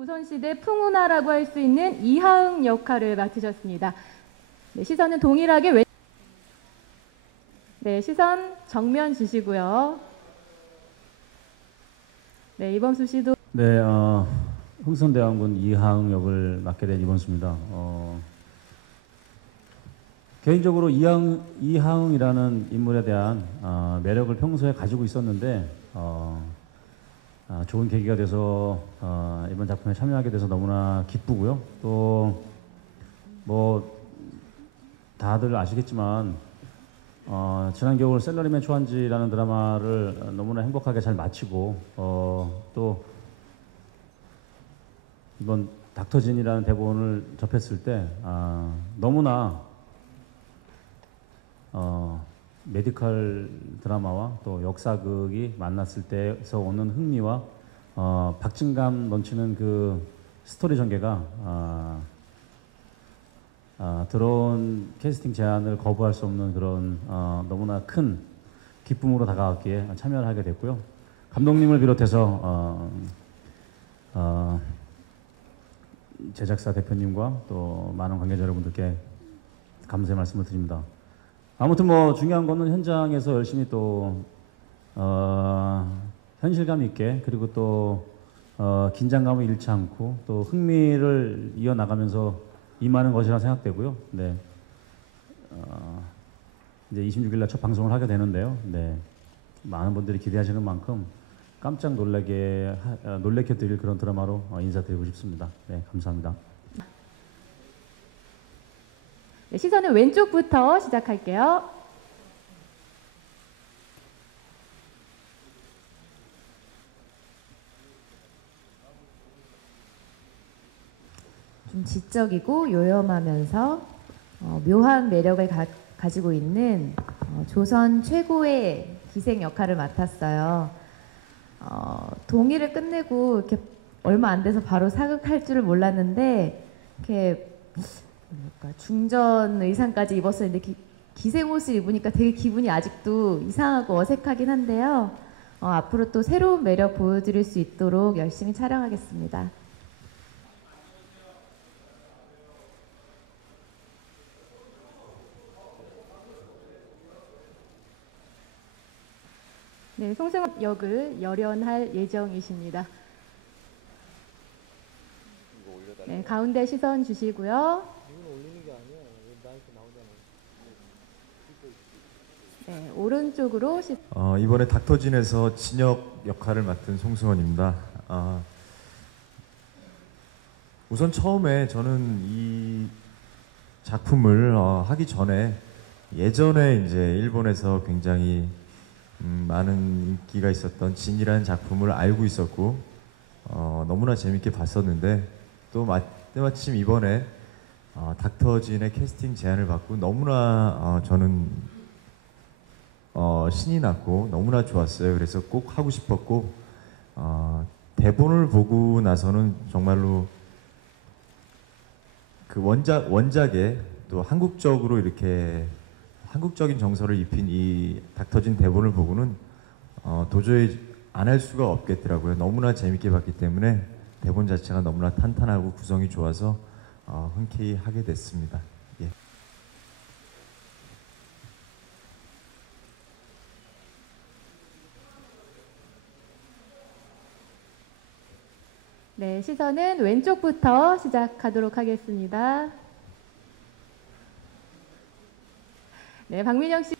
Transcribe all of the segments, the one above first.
조선시대 풍운하라고 할 수 있는 이하응 역할을 맡으셨습니다. 네, 시선은 동일하게 네, 시선 정면 주시고요. 네, 이범수 씨도 네, 흥선대원군 이하응 역을 맡게 된 이범수입니다. 개인적으로 이하응이라는 인물에 대한 매력을 평소에 가지고 있었는데 좋은 계기가 돼서 이번 작품에 참여하게 돼서 너무나 기쁘고요. 또 뭐 다들 아시겠지만 지난 겨울 셀러리맨 초한지라는 드라마를 너무나 행복하게 잘 마치고 또 이번 닥터진이라는 대본을 접했을 때 너무나 메디컬 드라마와 또 역사극이 만났을 때에서 오는 흥미와 박진감 넘치는 그 스토리 전개가 들어온 캐스팅 제안을 거부할 수 없는 그런 너무나 큰 기쁨으로 다가왔기에 참여를 하게 됐고요. 감독님을 비롯해서 제작사 대표님과 또 많은 관계자 여러분들께 감사의 말씀을 드립니다. 아무튼 뭐 중요한 거는 현장에서 열심히 또 현실감 있게 그리고 또 긴장감을 잃지 않고 또 흥미를 이어나가면서 임하는 것이라 생각되고요. 네, 이제 26일 날 첫 방송을 하게 되는데요. 네, 많은 분들이 기대하시는 만큼 깜짝 놀래켜 드릴 그런 드라마로 인사드리고 싶습니다. 네, 감사합니다. 네, 시선은 왼쪽부터 시작할게요. 좀 지적이고 요염하면서 묘한 매력을 가지고 있는 조선 최고의 기생 역할을 맡았어요. 동의를 끝내고 이렇게 얼마 안 돼서 바로 사극할 줄을 몰랐는데 이렇게 중전 의상까지 입었었는데 기생 옷을 입으니까 되게 기분이 아직도 이상하고 어색하긴 한데요. 앞으로 또 새로운 매력 보여드릴 수 있도록 열심히 촬영하겠습니다. 네, 송승헌 역을 열연할 예정이십니다. 네, 가운데 시선 주시고요. 네, 오른쪽으로 이번에 닥터진에서 진혁 역할을 맡은 송승헌입니다. 우선 처음에 저는 이 작품을 하기 전에 예전에 이제 일본에서 굉장히 많은 인기가 있었던 진이라는 작품을 알고 있었고 너무나 재밌게 봤었는데 또 때마침 이번에 닥터진의 캐스팅 제안을 받고 너무나 저는 신이 났고 너무나 좋았어요. 그래서 꼭 하고 싶었고 대본을 보고 나서는 정말로 그 원작에 또 한국적으로 이렇게 한국적인 정서를 입힌 이 닥터진 대본을 보고는 도저히 안 할 수가 없겠더라고요. 너무나 재밌게 봤기 때문에 대본 자체가 너무나 탄탄하고 구성이 좋아서 흔쾌히 하게 됐습니다. 예. 네, 시선은 왼쪽부터 시작하도록 하겠습니다. 네, 박민영 씨.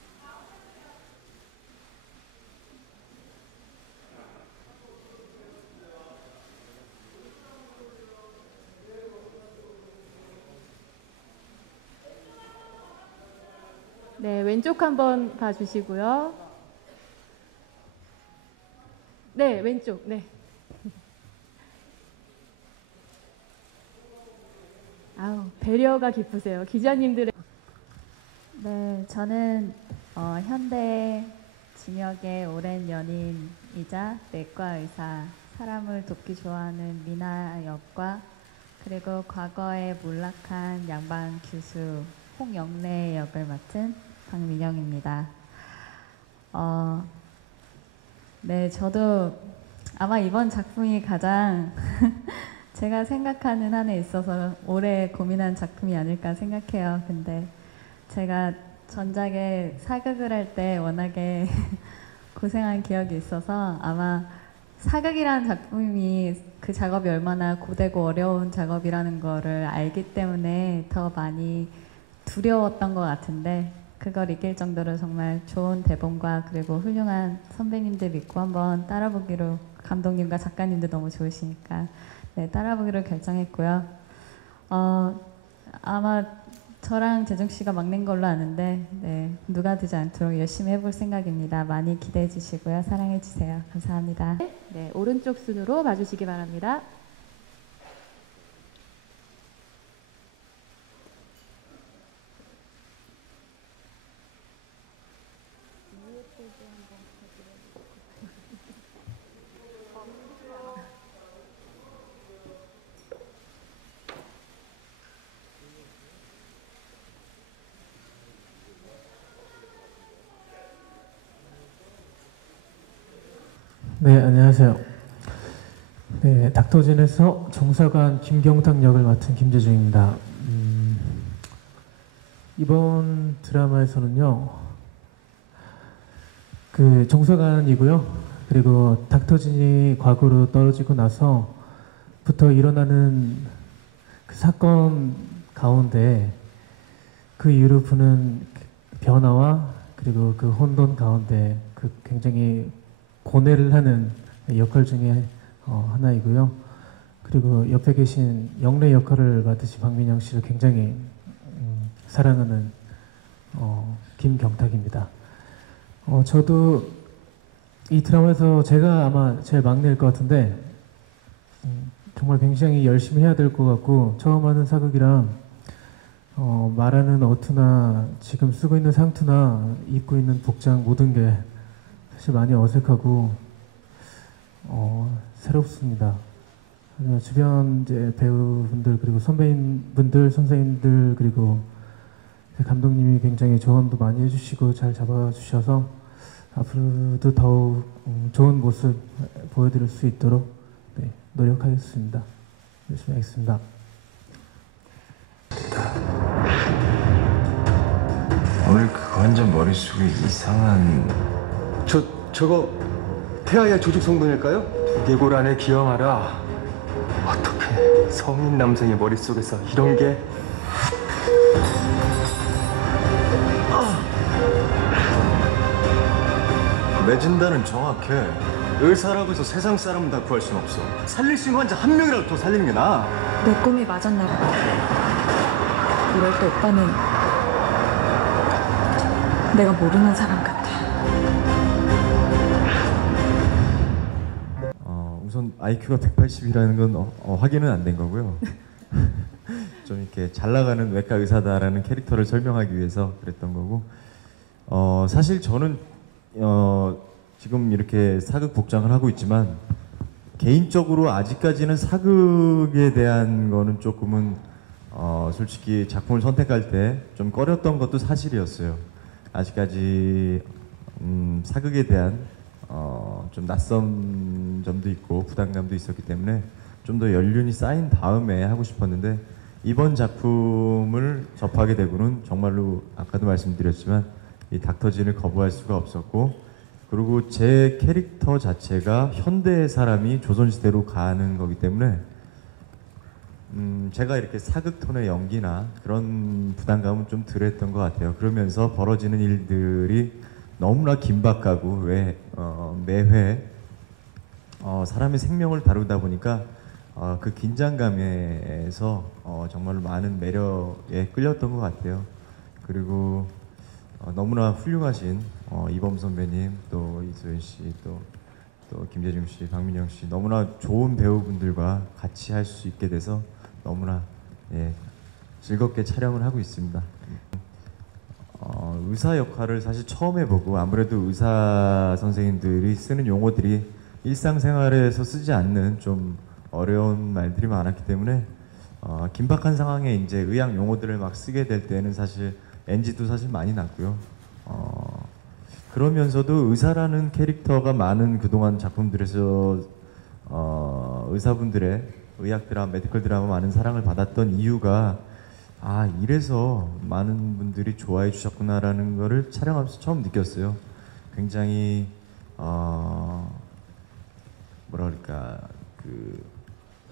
네, 왼쪽 한번 봐주시고요. 네, 왼쪽. 네. 아우, 배려가 깊으세요. 기자님들의. 네, 저는 현대 진혁의 오랜 연인이자 내과 의사, 사람을 돕기 좋아하는 미나 역과 그리고 과거에 몰락한 양반 교수 홍영래 역을 맡은 박민영입니다. 네, 저도 아마 이번 작품이 가장 제가 생각하는 한에 있어서 오래 고민한 작품이 아닐까 생각해요. 근데 제가 전작에 사극을 할 때 워낙에 고생한 기억이 있어서 아마 사극이라는 작품이 그 작업이 얼마나 고되고 어려운 작업이라는 거를 알기 때문에 더 많이 두려웠던 것 같은데 그걸 이길 정도로 정말 좋은 대본과 그리고 훌륭한 선배님들 믿고 한번 따라보기로 감독님과 작가님도 너무 좋으시니까 네, 따라보기로 결정했고요. 아마 저랑 재정 씨가 막낸 걸로 아는데 네, 누가 되지 않도록 열심히 해볼 생각입니다. 많이 기대해 주시고요. 사랑해 주세요. 감사합니다. 네, 오른쪽 순으로 봐주시기 바랍니다. 네, 안녕하세요. 네, 닥터진에서 정사관 김경탁 역을 맡은 김재중입니다. 이번 드라마에서는요, 그 정사관이고요. 그리고 닥터진이 과거로 떨어지고 나서부터 일어나는 그 사건 가운데 그 이후로 부는 변화와 그리고 그 혼돈 가운데 그 굉장히 고뇌를 하는 역할 중에 하나이고요. 그리고 옆에 계신 영래 역할을 맡으신 박민영 씨를 굉장히 사랑하는 김경탁입니다. 저도 이 드라마에서 제가 아마 제일 막내일 것 같은데 정말 굉장히 열심히 해야 될 것 같고 처음 하는 사극이랑 말하는 어투나 지금 쓰고 있는 상투나 입고 있는 복장 모든 게 사실 많이 어색하고 새롭습니다. 주변 이제 배우분들 그리고 선배님분들, 선생님들 그리고 감독님이 굉장히 조언도 많이 해주시고 잘 잡아주셔서 앞으로도 더욱 좋은 모습 보여드릴 수 있도록 네, 노력하겠습니다. 열심히 하겠습니다. 오늘 그 완전 머릿속에 이상한 저거 태아의 조직 성분일까요? 두개골 안에 기억하라. 어떻게 성인 남성의 머릿속에서 이런 게 내 진단은 정확해. 의사라고 해서 세상 사람은 다 구할 순 없어. 살릴 수 있는 환자 한 명이라도 더 살리는 게 나아. 내 꿈이 맞았나 봐. 이럴 때 오빠는 내가 모르는 사람 같아. 우선 IQ가 180이라는 건 확인은 안 된 거고요. 좀 이렇게 잘 나가는 외과 의사다라는 캐릭터를 설명하기 위해서 그랬던 거고, 사실 저는 지금 이렇게 사극 복장을 하고 있지만 개인적으로 아직까지는 사극에 대한 거는 조금은 솔직히 작품을 선택할 때 좀 꺼렸던 것도 사실이었어요. 아직까지 사극에 대한 좀 낯선 점도 있고 부담감도 있었기 때문에 좀 더 연륜이 쌓인 다음에 하고 싶었는데, 이번 작품을 접하게 되고는 정말로 아까도 말씀드렸지만 이 닥터진을 거부할 수가 없었고, 그리고 제 캐릭터 자체가 현대의 사람이 조선시대로 가는 거기 때문에 제가 이렇게 사극 톤의 연기나 그런 부담감은 좀 덜했던 것 같아요. 그러면서 벌어지는 일들이 너무나 긴박하고 매회 사람의 생명을 다루다 보니까 그 긴장감에서 정말로 많은 매력에 끌렸던 것 같아요. 그리고 너무나 훌륭하신 이범 선배님, 또 이소연 씨, 또 김재중 씨, 박민영 씨, 너무나 좋은 배우분들과 같이 할 수 있게 돼서 너무나 즐겁게 촬영을 하고 있습니다. 의사 역할을 사실 처음 해보고, 아무래도 의사 선생님들이 쓰는 용어들이 일상생활에서 쓰지 않는 좀 어려운 말들이 많았기 때문에 긴박한 상황에 이제 의학 용어들을 막 쓰게 될 때는 사실 NG도 사실 많이 났고요. 그러면서도 의사라는 캐릭터가 많은 그동안 작품들에서 의사분들의 의학 드라마, 메디컬 드라마 많은 사랑을 받았던 이유가 이래서 많은 분들이 좋아해 주셨구나라는 거를 촬영하면서 처음 느꼈어요. 굉장히 뭐라 그럴까, 그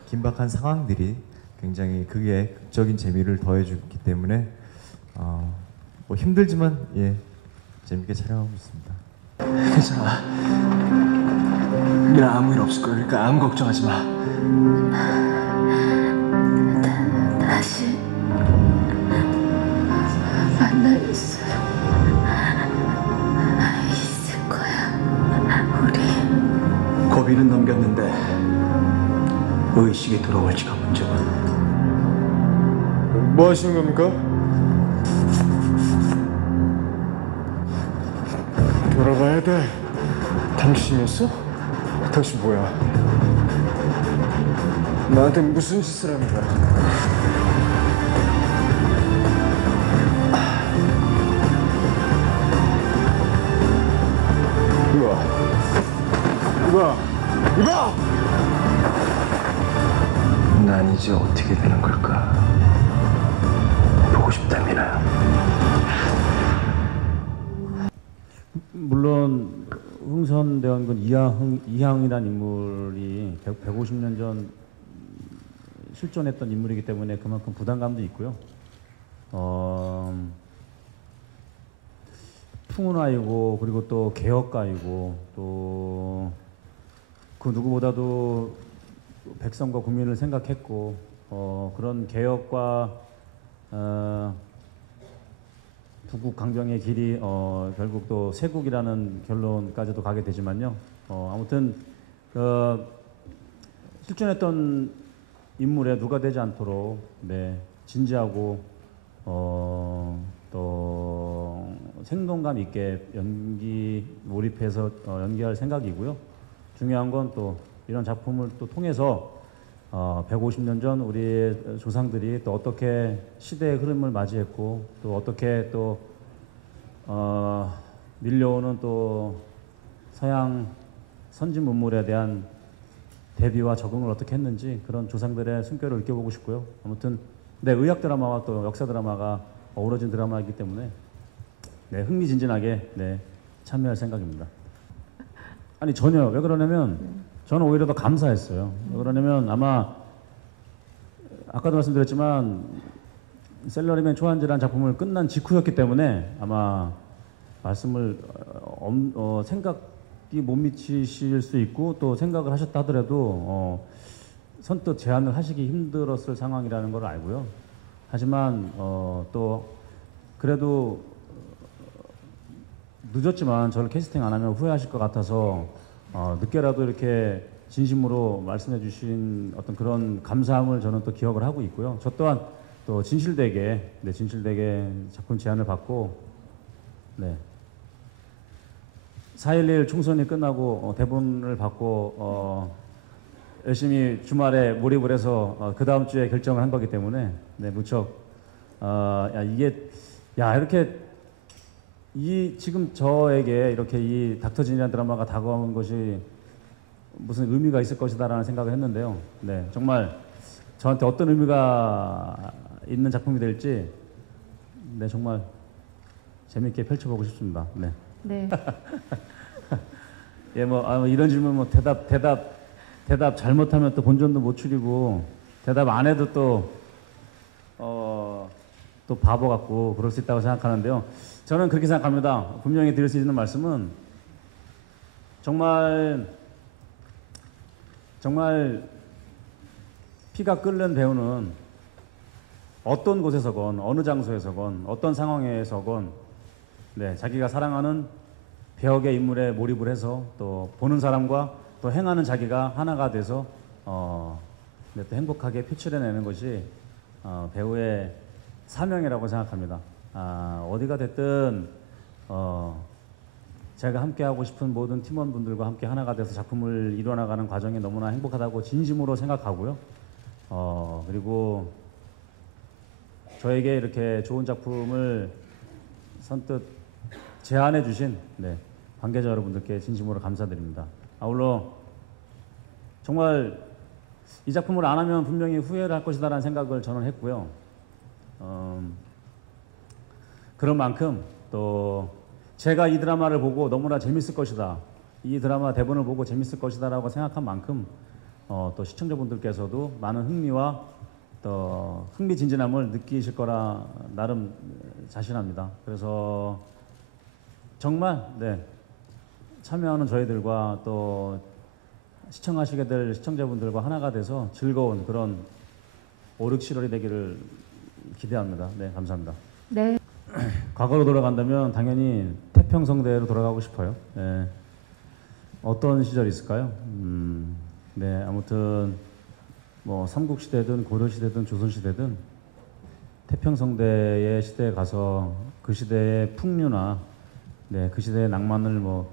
긴박한 상황들이 굉장히 그게 극적인 재미를 더해주기 때문에 뭐 힘들지만 재밌게 촬영하고 있습니다. 괜찮아. 나 아무 일 없을 거야. 그러니까 아무 걱정하지 마. 다시 만날 수 있을 거야. 우리 고비는 넘겼는데 의식이 돌아올지가 문제군. 뭐 하시는 겁니까? 돌아가야 돼. 당신이었어? 당신 뭐야? 나한테 무슨 짓을 하는 거야? 이봐! 난 이제 어떻게 되는 걸까? 보고 싶다, 미나야. 물론 흥선대원군 이하흥이라는 인물이 150년 전 실존했던 인물이기 때문에 그만큼 부담감도 있고요. 풍운아이고 그리고 또 개혁가이고 또 그 누구보다도 백성과 국민을 생각했고 그런 개혁과 부국 강병의 길이 결국 또 세국이라는 결론까지도 가게 되지만요. 아무튼 실존했던 인물에 누가 되지 않도록 진지하고 또 생동감 있게 몰입해서 연기할 생각이고요. 중요한 건 또 이런 작품을 또 통해서 150년 전 우리의 조상들이 또 어떻게 시대의 흐름을 맞이했고 또 어떻게 또 밀려오는 또 서양 선진 문물에 대한 대비와 적응을 어떻게 했는지 그런 조상들의 숨결을 느껴보고 싶고요. 아무튼 의학 드라마와 또 역사 드라마가 어우러진 드라마이기 때문에 흥미진진하게 참여할 생각입니다. 아니 전혀. 왜 그러냐면 저는 오히려 더 감사했어요. 왜 그러냐면 아마 아까도 말씀드렸지만 셀러리맨 초한지라는 작품을 끝난 직후였기 때문에 아마 말씀을 생각이 못 미치실 수 있고 또 생각을 하셨다 하더라도 선뜻 제안을 하시기 힘들었을 상황이라는 걸 알고요. 하지만 또 그래도 늦었지만 저를 캐스팅 안 하면 후회하실 것 같아서 늦게라도 이렇게 진심으로 말씀해 주신 어떤 그런 감사함을 저는 또 기억을 하고 있고요. 저 또한 또 진실되게 작품 제안을 받고 4.11 총선이 끝나고 대본을 받고 열심히 주말에 몰입을 해서 그 다음 주에 결정을 한 거기 때문에 무척 이렇게 지금 저에게 이렇게 이 닥터진이라는 드라마가 다가온 것이 무슨 의미가 있을 것이다라는 생각을 했는데요. 정말 저한테 어떤 의미가 있는 작품이 될지 정말 재밌게 펼쳐보고 싶습니다. 네. 이런 질문 대답 잘못하면 또 본전도 못 추리고 대답 안 해도 또 바보 같고 그럴 수 있다고 생각하는데요. 저는 그렇게 생각합니다. 분명히 드릴 수 있는 말씀은 정말 피가 끓는 배우는 어떤 곳에서건 어느 장소에서건 어떤 상황에서건 자기가 사랑하는 배역의 인물에 몰입을 해서 또 보는 사람과 또 행하는 자기가 하나가 돼서 또 행복하게 표출해내는 것이 배우의 사명이라고 생각합니다. 어디가 됐든 제가 함께하고 싶은 모든 팀원분들과 함께 하나가 돼서 작품을 이뤄나가는 과정이 너무나 행복하다고 진심으로 생각하고요. 그리고 저에게 이렇게 좋은 작품을 선뜻 제안해 주신 관계자 여러분들께 진심으로 감사드립니다. 아울러 정말 이 작품을 안 하면 분명히 후회를 할 것이다라는 생각을 저는 했고요. 그런 만큼 또 제가 이 드라마를 보고 너무나 재밌을 것이다, 이 드라마 대본을 보고 재밌을 것이다라고 생각한 만큼 또 시청자분들께서도 많은 흥미와 또 흥미진진함을 느끼실 거라 나름 자신합니다. 그래서 정말 참여하는 저희들과 또 시청하시게 될 시청자분들과 하나가 돼서 즐거운 그런 5, 6, 7월이 되기를 기대합니다. 네, 감사합니다. 네. 과거로 돌아간다면 당연히 태평성대로 돌아가고 싶어요. 네. 어떤 시절이 있을까요? 네, 아무튼 뭐 삼국시대든 고려시대든 조선시대든 태평성대의 시대에 가서 그 시대의 풍류나 그 시대의 낭만을 뭐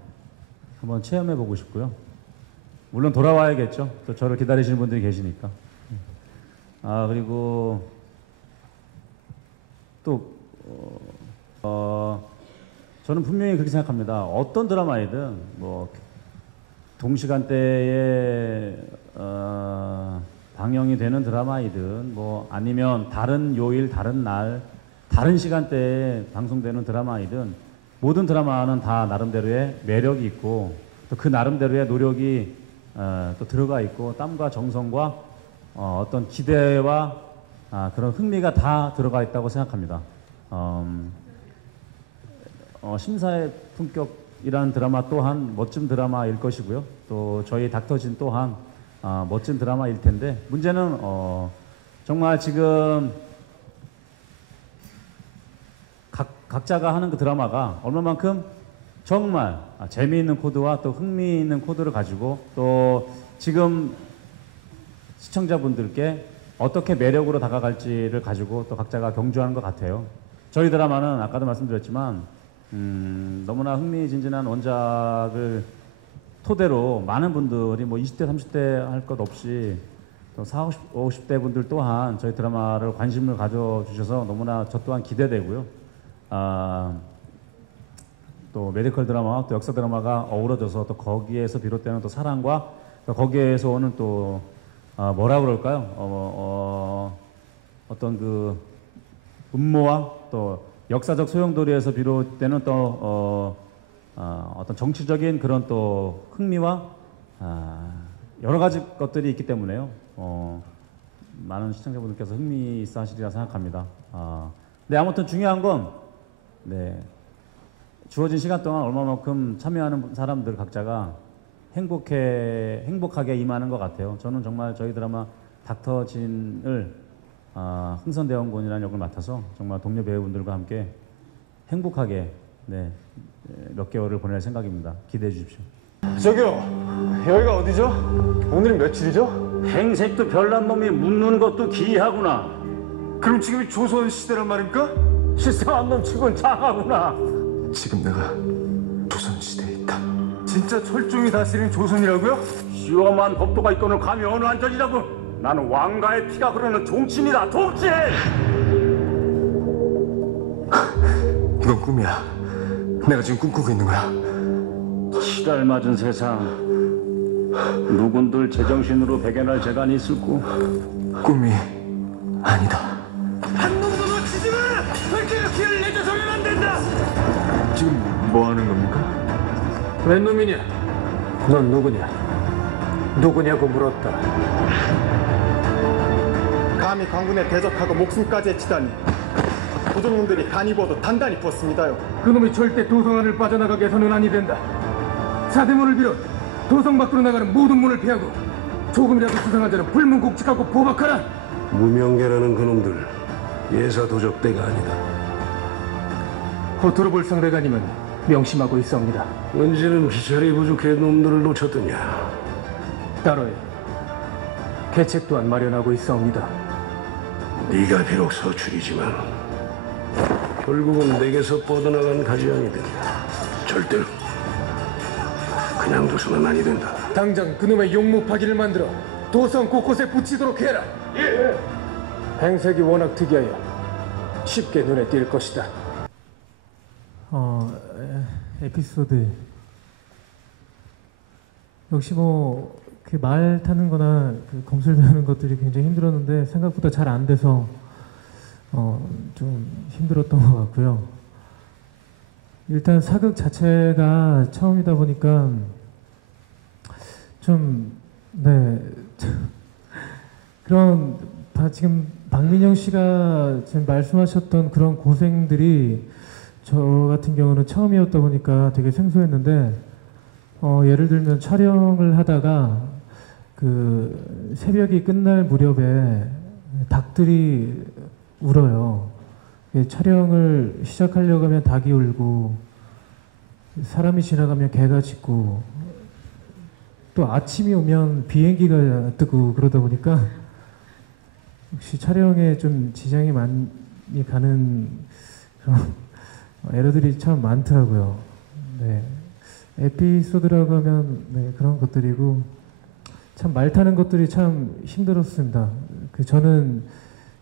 한번 체험해보고 싶고요. 물론 돌아와야겠죠. 또 저를 기다리시는 분들이 계시니까. 그리고 또 저는 분명히 그렇게 생각합니다. 어떤 드라마이든 뭐 동시간대에 방영이 되는 드라마이든 뭐 아니면 다른 요일, 다른 날, 다른 시간대에 방송되는 드라마이든 모든 드라마는 다 나름대로의 매력이 있고 또 그 나름대로의 노력이 또 들어가 있고 땀과 정성과 어떤 기대와 그런 흥미가 다 들어가 있다고 생각합니다. 심사의 품격이라는 드라마 또한 멋진 드라마일 것이고요. 또 저희 닥터진 또한 멋진 드라마일 텐데 문제는 정말 지금 각자가 하는 그 드라마가 얼마만큼 정말 재미있는 코드와 또 흥미있는 코드를 가지고 또 지금 시청자분들께 어떻게 매력으로 다가갈지를 가지고 또 각자가 경주하는 것 같아요. 저희 드라마는 아까도 말씀드렸지만 너무나 흥미진진한 원작을 토대로 많은 분들이 뭐 20대, 30대 할 것 없이 또 40, 50대 분들 또한 저희 드라마를 관심을 가져주셔서 너무나 저 또한 기대되고요. 또 메디컬 드라마와 또 역사 드라마가 어우러져서 또 거기에서 비롯되는 또 사랑과 또 거기에서 오는 또 뭐라 그럴까요? 어떤 그 음모와 또 역사적 소용돌이에서 비롯되는 또 어떤 정치적인 그런 또 흥미와 여러 가지 것들이 있기 때문에요. 많은 시청자분들께서 흥미 있어 하시리라 생각합니다. 네, 아무튼 중요한 건 주어진 시간 동안 얼마만큼 참여하는 사람들 각자가 행복하게 임하는 것 같아요. 저는 정말 저희 드라마 닥터진을 흥선대원군이라는 역을 맡아서 정말 동료 배우분들과 함께 행복하게 몇 개월을 보낼 생각입니다. 기대해 주십시오. 저기요, 여기가 어디죠? 오늘은 며칠이죠? 행색도 별난 놈이 묻는 것도 기이하구나. 그럼 지금이 조선시대란 말입니까? 시성한 놈 치곤 장하구나. 지금 내가 조선시대에 있다. 진짜 철종이 다스리는 조선이라고요? 시험한 법도가 있거늘 감히 어느 한전이라고. 나는 왕가의 피가 흐르는 종친이다. 종친! 이건 꿈이야. 내가 지금 꿈꾸고 있는 거야. 시랄 맞은 세상. 누군들 제정신으로 배견할 재간이 있을꼬. 꿈이 아니다. 한 놈도 놓치지 마! 절대 피를 내줘서는 안 된다! 지금 뭐 하는 겁니까? 웬 놈이냐? 넌 누구냐? 누구냐고 물었다. 감히 강군에 대적하고 목숨까지 해치다니 도적놈들이 간 입어도 단단히 부었습니다요. 그놈이 절대 도성 안을 빠져나가게 해서는 아니 된다. 사대문을 비롯 도성 밖으로 나가는 모든 문을 피하고 조금이라도 수상한 자는 불문곡직하고 포박하라. 무명계라는 그놈들 예사 도적대가 아니다. 허투루 볼 상대가 아니면 명심하고 있사옵니다. 은지는 기철이 부족해 놈들을 놓쳤더냐. 따로에 계책 또한 마련하고 있사옵니다. 네가 비록 서출이지만 결국은 내게서 뻗어나간 가지안이 된다. 절대로 그냥 둬서는 아니 된다. 당장 그놈의 용무파기를 만들어 도성 곳곳에 붙이도록 해라. 예. 행색이 워낙 특이하여 쉽게 눈에 띌 것이다. 에피소드 역시 뭐 그 말 타는 거나 그 검술 배우는 것들이 굉장히 힘들었는데 생각보다 잘 안 돼서 좀 힘들었던 것 같고요. 일단 사극 자체가 처음이다 보니까 좀 그런 지금 박민영 씨가 지금 말씀하셨던 그런 고생들이 저 같은 경우는 처음이었다 보니까 되게 생소했는데 예를 들면 촬영을 하다가 그 새벽이 끝날 무렵에 닭들이 울어요. 촬영을 시작하려고 하면 닭이 울고 사람이 지나가면 개가 짖고 또 아침이 오면 비행기가 뜨고 그러다 보니까 역시 촬영에 좀 지장이 많이 가는 그런 에러들이 참 많더라고요. 네. 에피소드라고 하면 그런 것들이고 참 말 타는 것들이 참 힘들었습니다. 저는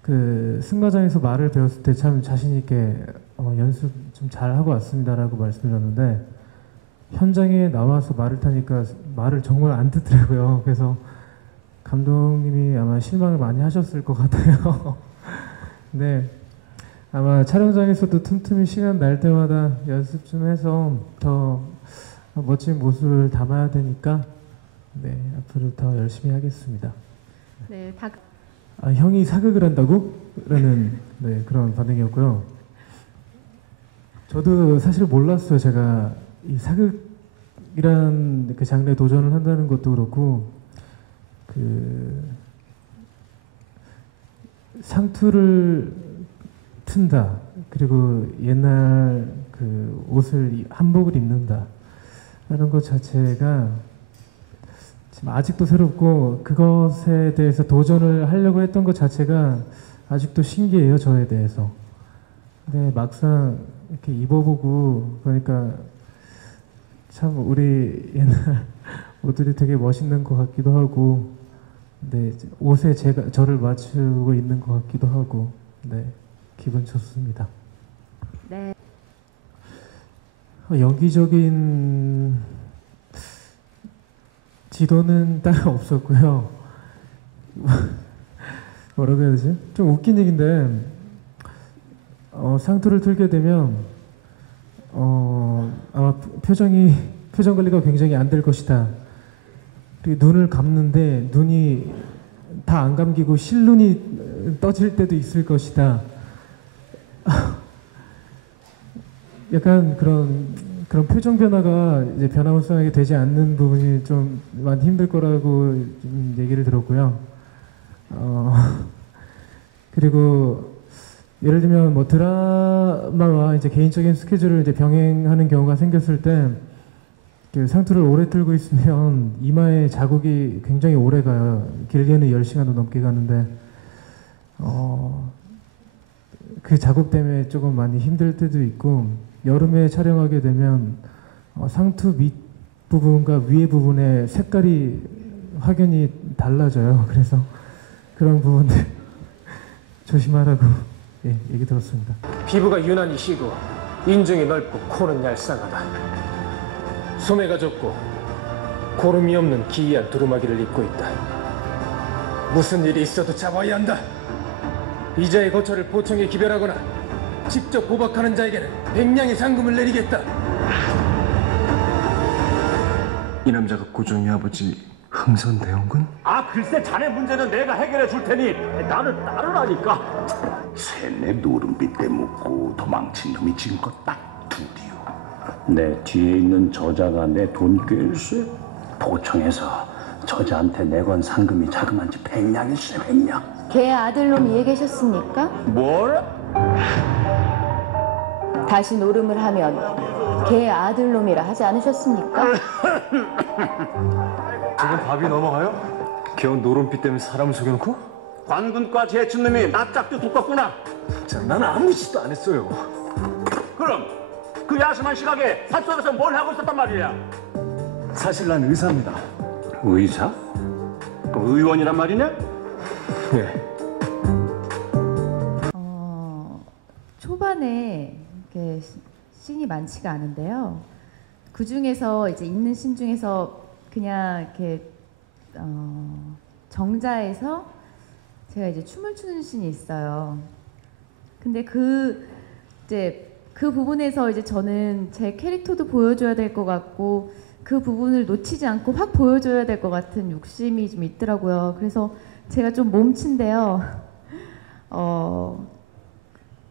그 승마장에서 말을 배웠을 때 참 자신 있게 연습 좀 잘 하고 왔습니다라고 말씀드렸는데 현장에 나와서 말을 타니까 말을 정말 안 듣더라고요. 그래서 감독님이 아마 실망을 많이 하셨을 것 같아요. 네, 아마 촬영장에서도 틈틈이 시간 날 때마다 연습 좀 해서 더 멋진 모습을 담아야 되니까 네, 앞으로 더 열심히 하겠습니다. 네, 형이 사극을 한다고? 라는 그런 반응이었고요. 저도 사실 몰랐어요. 제가 이 사극이란 그 장르에 도전을 한다는 것도 그렇고 그 상투를 튼다. 그리고 옛날 그 옷을 한복을 입는다. 라는 것 자체가 지금 아직도 새롭고 그것에 대해서 도전을 하려고 했던 것 자체가 아직도 신기해요. 저에 대해서. 근데 막상 이렇게 입어보고 그러니까 참 우리 옛날 옷들이 되게 멋있는 것 같기도 하고 네, 옷에 저를 맞추고 있는 것 같기도 하고 네, 기분 좋습니다. 네. 연기적인 지도는 따로 없었고요. 뭐라고 해야 되지? 좀 웃긴 얘기인데 상투를 틀게 되면 아마 표정 관리가 굉장히 안 될 것이다. 그리고 눈을 감는데 눈이 다 안 감기고 실눈이 떠질 때도 있을 것이다. 약간 그런 표정 변화가 이제 변화무쌍하게 되지 않는 부분이 좀 많이 힘들 거라고 좀 얘기를 들었고요. 그리고 예를 들면 뭐 드라마와 이제 개인적인 스케줄을 이제 병행하는 경우가 생겼을 때 그 상투를 오래 틀고 있으면 이마에 자국이 굉장히 오래 가요. 길게는 10시간도 넘게 가는데 그 자국 때문에 조금 많이 힘들 때도 있고 여름에 촬영하게 되면 상투 밑 부분과 위에 부분의 색깔이 확연히 달라져요. 그래서 그런 부분들 조심하라고 얘기 들었습니다. 피부가 유난히 시고 인중이 넓고 코는 얄쌍하다. 소매가 좁고 고름이 없는 기이한 두루마기를 입고 있다. 무슨 일이 있어도 잡아야 한다. 이자의 거처를 보청에 기별하거나 직접 보박하는 자에게는 100냥의 상금을 내리겠다. 이 남자가 고종이 아버지 흥선대원군? 글쎄 자네 문제는 내가 해결해 줄 테니 나를 따르라니까. 쇠내 노름빛 때 묻고 도망친 놈이 지금껏 딱 둘이요. 내 뒤에 있는 저자가 내 돈 꾀일세. 보청에서 저자한테 내건 상금이 자그만치 100냥일세. 100냥. 걔 아들놈 위에 계셨습니까? 뭘? 다시 노름을 하면 걔 아들놈이라 하지 않으셨습니까? 지금 밥이 넘어가요? 겨우 노름빛 때문에 사람을 속여놓고? 관군과 제춘놈이 납작도 두껍구나. 난 아무 짓도 안 했어요. 그럼 그 야심한 시각에 삽속에서 뭘 하고 있었단 말이야? 사실 난 의사입니다. 의사? 의원이란 말이냐? 네. 초반에 이렇게 씬이 많지가 않은데요. 그 중에서 이제 있는 씬 중에서 그냥 이렇게 정자에서 제가 이제 춤을 추는 씬이 있어요. 근데 이제 그 부분에서 이제 저는 제 캐릭터도 보여줘야 될 것 같고 그 부분을 놓치지 않고 확 보여줘야 될 것 같은 욕심이 좀 있더라고요. 그래서 제가 좀 몸친데요.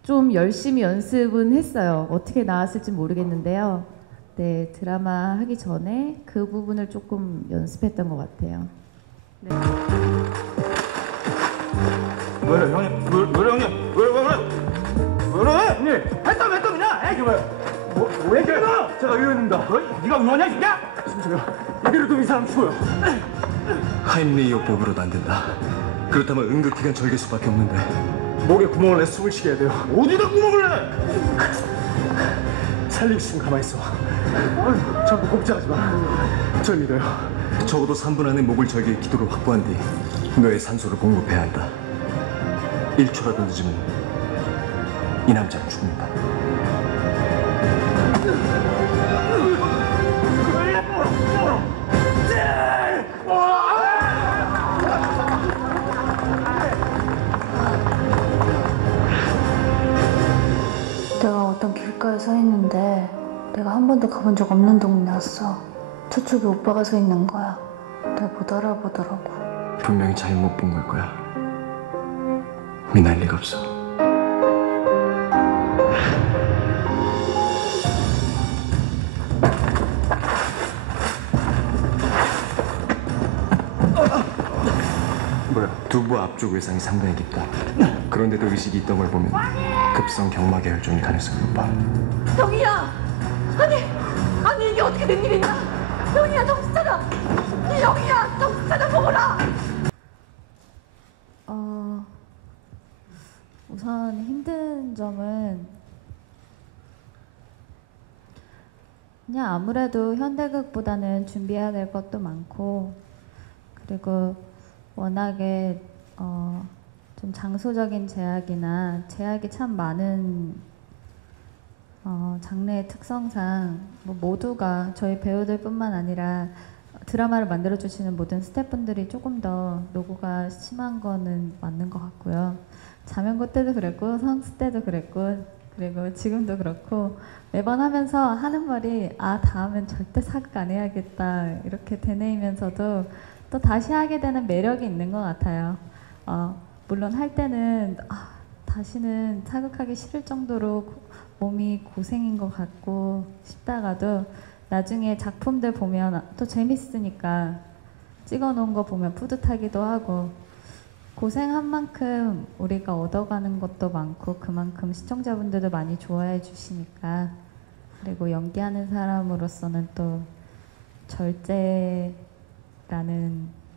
좀 열심히 연습은 했어요. 어떻게 나왔을지 모르겠는데요. 네, 드라마 하기 전에 그 부분을 조금 연습했던 것 같아요. 네. 왜 형님? 왜 형님? 왜 형님? 했다면야? 이게 왜 그래? 제가 의원입니다. 네가 의원이야, 진짜? 심지어 이대로 두면 이 사람 죽어요. 하임리히업 보고로도 안 된다. 그렇다면 응급기간 절개 수밖에 없는데. 목에 구멍을 내 숨을 쉬게 해야 돼요. 어디다 구멍을 내? 살리고 싶으면 가만히 있어. 자꾸 꼼짝하지 마. 절 믿어요. 적어도 3분 안에 목을 절개의 기도를 확보한 뒤 너의 산소를 공급해야 한다. 1초라도 늦으면 이 남자는 죽는다. 내가 어떤 길가에 서 있는데 내가 한 번도 가본 적 없는 동네 왔어. 저쪽에 오빠가 서 있는 거야. 날 못 알아보더라고. 분명히 잘못 본 걸 거야. 미날 리가 없어. 뭐야? 두부 앞쪽 외상이 상당히 깊다. 그런데도 의식이 있던 걸 보면 급성 경막의 혈종일 가능성이 높아. 영희야! 아니 이게 어떻게 된 일이냐? 영희야 정신 차려! 영희야 정신 차려 보거라! 우선 힘든 점은 그냥 아무래도 현대극보다는 준비해야 될 것도 많고 그리고 워낙에 좀 장소적인 제약이 참 많은 장르의 특성상 모두가 저희 배우들뿐만 아니라 드라마를 만들어주시는 모든 스태프분들이 조금 더 노고가 심한 거는 맞는 것 같고요. 자명고 때도 그랬고 성수 때도 그랬고 그리고 지금도 그렇고 매번 하면서 하는 말이 다음엔 절대 사극 안 해야겠다 이렇게 되뇌이면서도 또 다시 하게 되는 매력이 있는 것 같아요. 물론 할 때는 다시는 사극하기 싫을 정도로 몸이 고생인 것 같고 싶다가도 나중에 작품들 보면 또 재밌으니까 찍어놓은 거 보면 뿌듯하기도 하고 고생한 만큼 우리가 얻어가는 것도 많고 그만큼 시청자분들도 많이 좋아해 주시니까 그리고 연기하는 사람으로서는 또 절제라는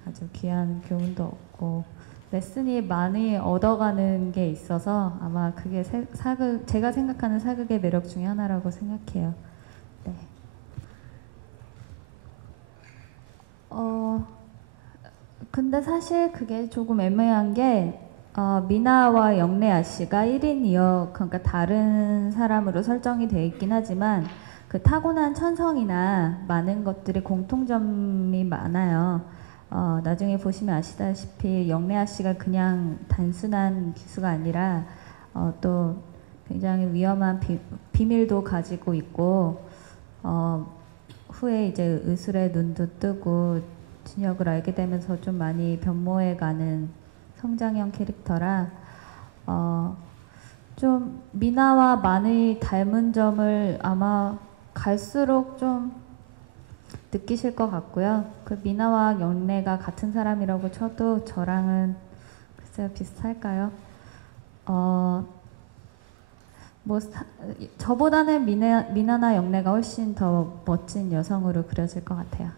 아주 귀한 교훈도 얻고 레슨이 많이 얻어가는 게 있어서 아마 그게 제가 생각하는 사극의 매력 중에 하나라고 생각해요. 네. 근데 사실 그게 조금 애매한 게 미나와 영래아 씨가 1인 2역 그러니까 다른 사람으로 설정이 되어 있긴 하지만 그 타고난 천성이나 많은 것들이 공통점이 많아요. 나중에 보시면 아시다시피 영래아 씨가 그냥 단순한 기수가 아니라 또 굉장히 위험한 비밀도 가지고 있고 후에 이제 의술의 눈도 뜨고 진역을 알게 되면서 좀 많이 변모해가는 성장형 캐릭터라 좀 미나와 많이 닮은 점을 아마 갈수록 좀 느끼실 것 같고요. 그 미나와 영래가 같은 사람이라고 쳐도 저랑은 글쎄요 비슷할까요? 저보다는 미나나 영래가 훨씬 더 멋진 여성으로 그려질 것 같아요.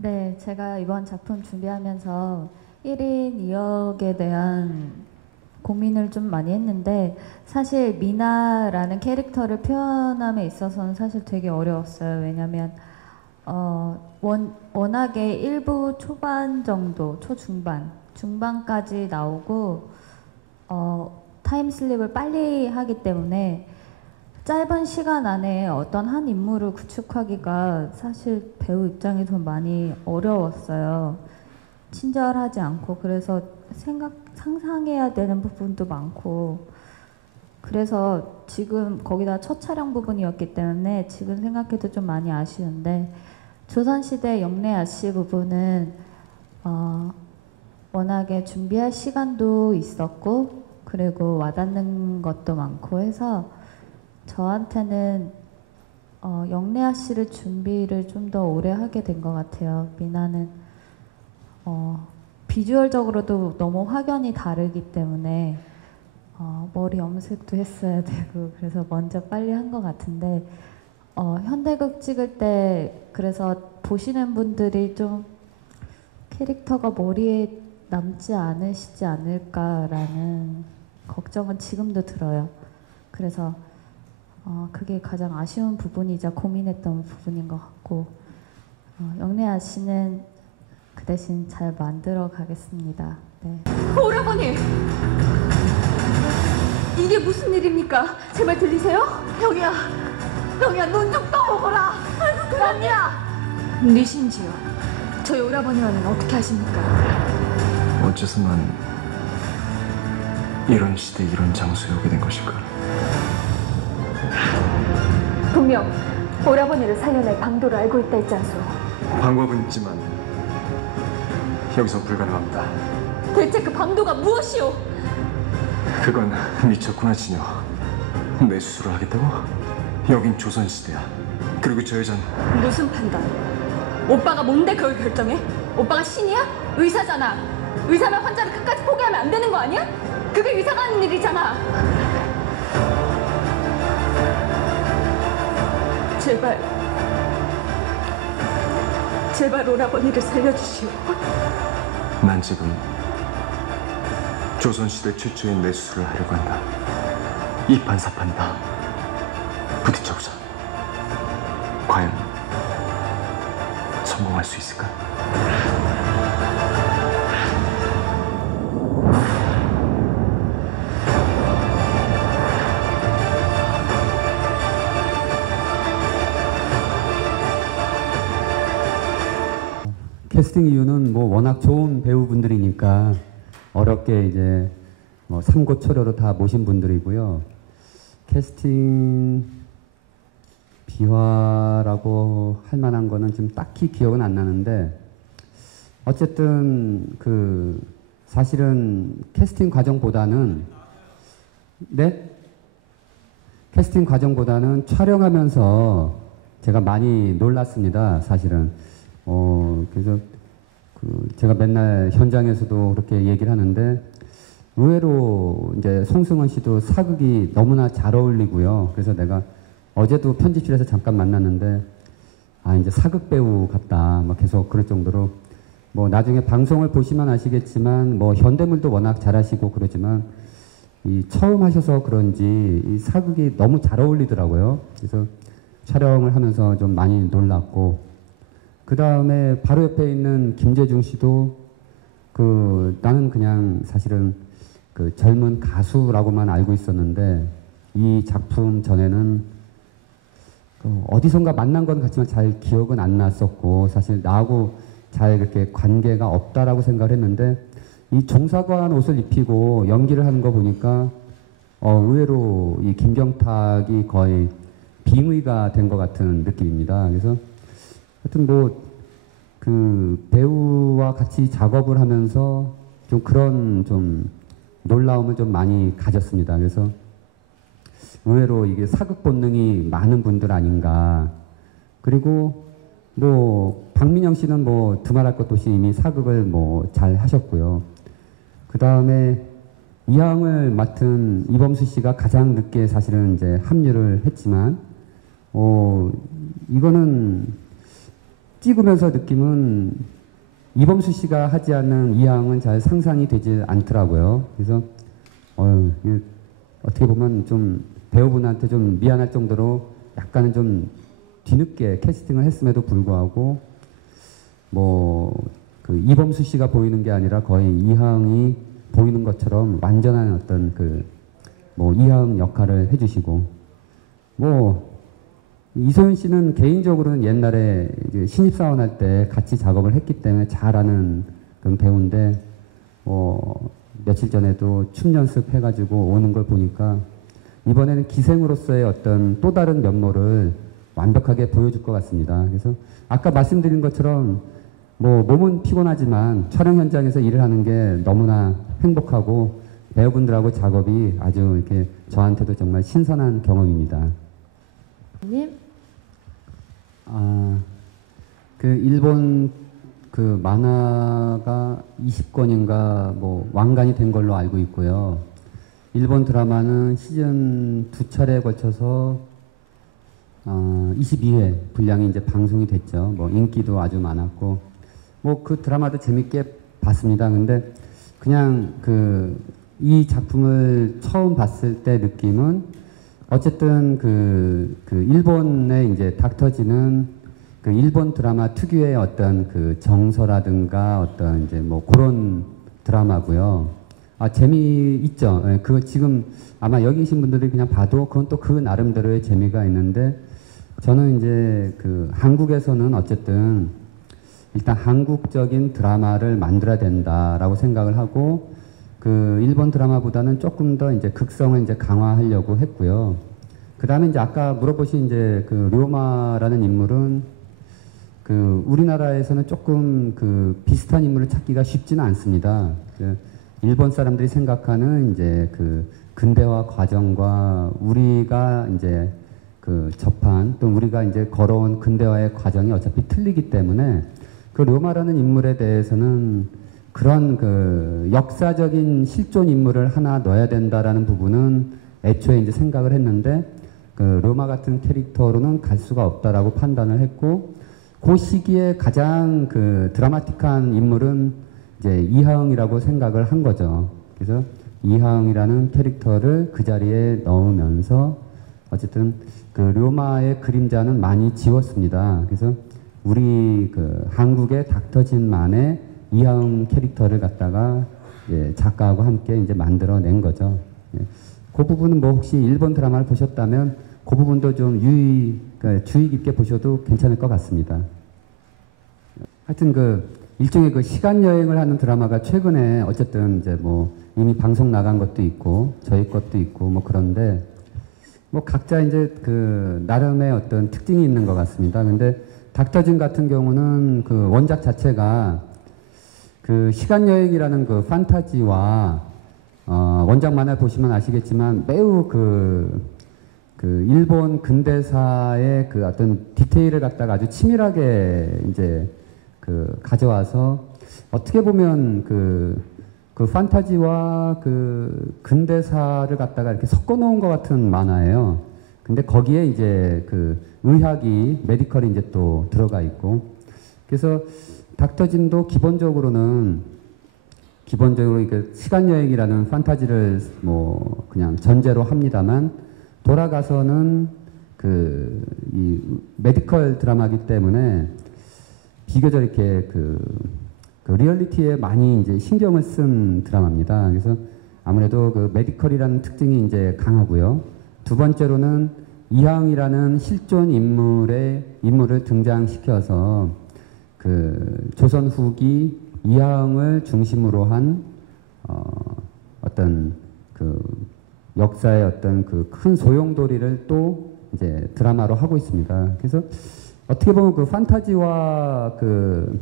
네, 제가 이번 작품 준비하면서 1인 2역에 대한 고민을 좀 많이 했는데 사실 미나라는 캐릭터를 표현함에 있어서는 사실 되게 어려웠어요. 왜냐면 워낙에 1부 초반 정도, 짧은 시간 안에 어떤 한 인물을 구축하기가 사실 배우 입장에서 많이 어려웠어요. 친절하지 않고 그래서 상상해야 되는 부분도 많고 그래서 지금 거기다 첫 촬영 부분이었기 때문에 지금 생각해도 좀 많이 아쉬운데 조선시대 영래아 씨 부분은 워낙에 준비할 시간도 있었고 그리고 와닿는 것도 많고 해서 저한테는 영래아 씨를 준비를 좀 더 오래 하게 된 것 같아요. 미나는 비주얼적으로도 너무 확연히 다르기 때문에 머리 염색도 했어야 되고 그래서 먼저 빨리 한 것 같은데 현대극 찍을 때 그래서 보시는 분들이 좀 캐릭터가 머리에 남지 않으시지 않을까라는 걱정은 지금도 들어요. 그래서 그게 가장 아쉬운 부분이자 고민했던 부분인 것 같고 영래아 씨는 그 대신 잘 만들어 가겠습니다. 네. 오라버니! 이게 무슨 일입니까? 제발 들리세요? 영희야! 영희야 눈 좀 떠보거라! 아이고 영희야! 니신지요? 저희 오라버니와는 어떻게 하십니까? 어째서 난 이런 시대 이런 장소에 오게 된 것일까? 분명 오라버니를 살려낼 방도를 알고 있다 했지 않소? 방법은 있지만 여기서 불가능합니다. 대체 그 방도가 무엇이오? 그건 미쳤구나 진여. 내 수술을 하겠다고? 여긴 조선시대야. 그리고 저 여잔 무슨 판단? 오빠가 뭔데 그걸 결정해? 오빠가 신이야? 의사잖아. 의사면 환자를 끝까지 포기하면 안 되는 거 아니야? 그게 의사가 하는 일이잖아. 제발 오라버니를 살려주시오. 난 지금 조선시대 최초의 뇌수술을 하려고 한다. 이판사판이다. 부딪혀보자. 과연 성공할 수 있을까? 캐스팅 이유는 뭐 워낙 좋은 배우분들이니까 어렵게 이제 뭐 삼고초려로 다 모신 분들이고요. 캐스팅 비화라고 할 만한 거는 지금 딱히 기억은 안 나는데 어쨌든 그 사실은 캐스팅 과정보다는 캐스팅 과정보다는 촬영하면서 제가 많이 놀랐습니다. 사실은 그래서 제가 맨날 현장에서도 그렇게 얘기를 하는데 의외로 이제 송승헌 씨도 사극이 너무나 잘 어울리고요. 그래서 내가 어제도 편집실에서 잠깐 만났는데 이제 사극 배우 같다 막 계속 그럴 정도로 뭐 나중에 방송을 보시면 아시겠지만 뭐 현대물도 워낙 잘하시고 그러지만 이 처음 하셔서 그런지 이 사극이 너무 잘 어울리더라고요. 그래서 촬영을 하면서 좀 많이 놀랐고 그 다음에 바로 옆에 있는 김재중 씨도 나는 그냥 사실은 그 젊은 가수라고만 알고 있었는데 이 작품 전에는 어디선가 만난 건 같지만 잘 기억은 안 났었고 사실 나하고 잘 그렇게 관계가 없다라고 생각을 했는데 이 종사관 옷을 입히고 연기를 하는 거 보니까 의외로 이 김경탁이 거의 빙의가 된 것 같은 느낌입니다. 그래서 하여튼 뭐 그 배우와 같이 작업을 하면서 좀 그런 좀 놀라움을 좀 많이 가졌습니다. 그래서 의외로 이게 사극 본능이 많은 분들 아닌가. 그리고 뭐 박민영 씨는 뭐 두말할 것도 없이 이미 사극을 뭐 잘 하셨고요. 그 다음에 이항을 맡은 이범수 씨가 가장 늦게 사실은 이제 합류를 했지만 이거는 찍으면서 느낌은 이범수 씨가 하지 않는 이항은 잘 상상이 되지 않더라고요. 그래서 어떻게 보면 좀 배우분한테 좀 미안할 정도로 약간은 좀 뒤늦게 캐스팅을 했음에도 불구하고 뭐 그 이범수 씨가 보이는 게 아니라 거의 이항이 보이는 것처럼 완전한 어떤 그 뭐 이항 역할을 해주시고 뭐 이소연 씨는 개인적으로는 옛날에 신입사원 할 때 같이 작업을 했기 때문에 잘 아는 그런 배우인데 며칠 전에도 춤 연습해가지고 오는 걸 보니까 이번에는 기생으로서의 어떤 또 다른 면모를 완벽하게 보여줄 것 같습니다. 그래서 아까 말씀드린 것처럼 뭐 몸은 피곤하지만 촬영 현장에서 일을 하는 게 너무나 행복하고 배우분들하고 작업이 아주 이렇게 저한테도 정말 신선한 경험입니다. 님. 그 일본 그 만화가 20권인가 뭐 완간이 된 걸로 알고 있고요. 일본 드라마는 시즌 2차례에 걸쳐서 22회 분량이 이제 방송이 됐죠. 뭐 인기도 아주 많았고 뭐 그 드라마도 재밌게 봤습니다. 근데 그냥 이 작품을 처음 봤을 때 느낌은 어쨌든 그 일본의 이제 닥터지는 그 일본 드라마 특유의 어떤 그 정서라든가 어떤 이제 뭐 그런 드라마고요. 재미있죠. 예, 그거 지금 아마 여기 계신 분들이 그냥 봐도 그건 또 그 나름대로의 재미가 있는데 저는 이제 그 한국에서는 어쨌든 일단 한국적인 드라마를 만들어야 된다라고 생각을 하고 그 일본 드라마보다는 조금 더 이제 극성을 이제 강화하려고 했고요. 그 다음에 이제 아까 물어보신 이제 그 료마라는 인물은 그 우리나라에서는 조금 그 비슷한 인물을 찾기가 쉽지는 않습니다. 일본 사람들이 생각하는 이제 그 근대화 과정과 우리가 이제 그 접한 또 우리가 이제 걸어온 근대화의 과정이 어차피 틀리기 때문에 그 료마라는 인물에 대해서는 그런 그 역사적인 실존 인물을 하나 넣어야 된다라는 부분은 애초에 이제 생각을 했는데 그 료마 같은 캐릭터로는 갈 수가 없다라고 판단을 했고 그 시기에 가장 그 드라마틱한 인물은 이제 이하응이라고 생각을 한 거죠. 그래서 이하응이라는 캐릭터를 그 자리에 넣으면서 어쨌든 그 료마의 그림자는 많이 지웠습니다. 그래서 우리 그 한국의 닥터진만의 이하응 캐릭터를 갖다가 작가하고 함께 이제 만들어낸 거죠. 그 부분은 뭐 혹시 일본 드라마를 보셨다면 그 부분도 좀 주의 깊게 보셔도 괜찮을 것 같습니다. 하여튼 그 일종의 그 시간 여행을 하는 드라마가 최근에 어쨌든 이제 뭐 이미 방송 나간 것도 있고 저희 것도 있고 뭐 그런데 뭐 각자 이제 그 나름의 어떤 특징이 있는 것 같습니다. 근데 닥터진 같은 경우는 그 원작 자체가 그 시간 여행이라는 그 판타지와 원작 만화를 보시면 아시겠지만 매우 그 일본 근대사의 그 어떤 디테일을 갖다가 아주 치밀하게 이제 그 가져와서 어떻게 보면 그 판타지와 그 근대사를 갖다가 이렇게 섞어 놓은 것 같은 만화예요. 근데 거기에 이제 그 의학이 메디컬이 이제 또 들어가 있고 그래서 닥터진도 기본적으로 이게 시간 여행이라는 판타지를 뭐 그냥 전제로 합니다만 돌아가서는 이 메디컬 드라마이기 때문에 비교적 이렇게 그 리얼리티에 많이 이제 신경을 쓴 드라마입니다. 그래서 아무래도 그 메디컬이라는 특징이 이제 강하고요. 두 번째로는 이하응이라는 실존 인물을 등장시켜서 그 조선 후기 이하응을 중심으로 한 어떤 그 역사의 어떤 그 큰 소용돌이를 또 이제 드라마로 하고 있습니다. 그래서 어떻게 보면 그 판타지와 그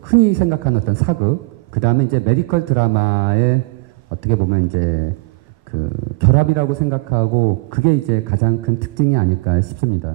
흔히 생각하는 어떤 사극, 그 다음에 이제 메디컬 드라마의 어떻게 보면 이제 그 결합이라고 생각하고 그게 이제 가장 큰 특징이 아닐까 싶습니다.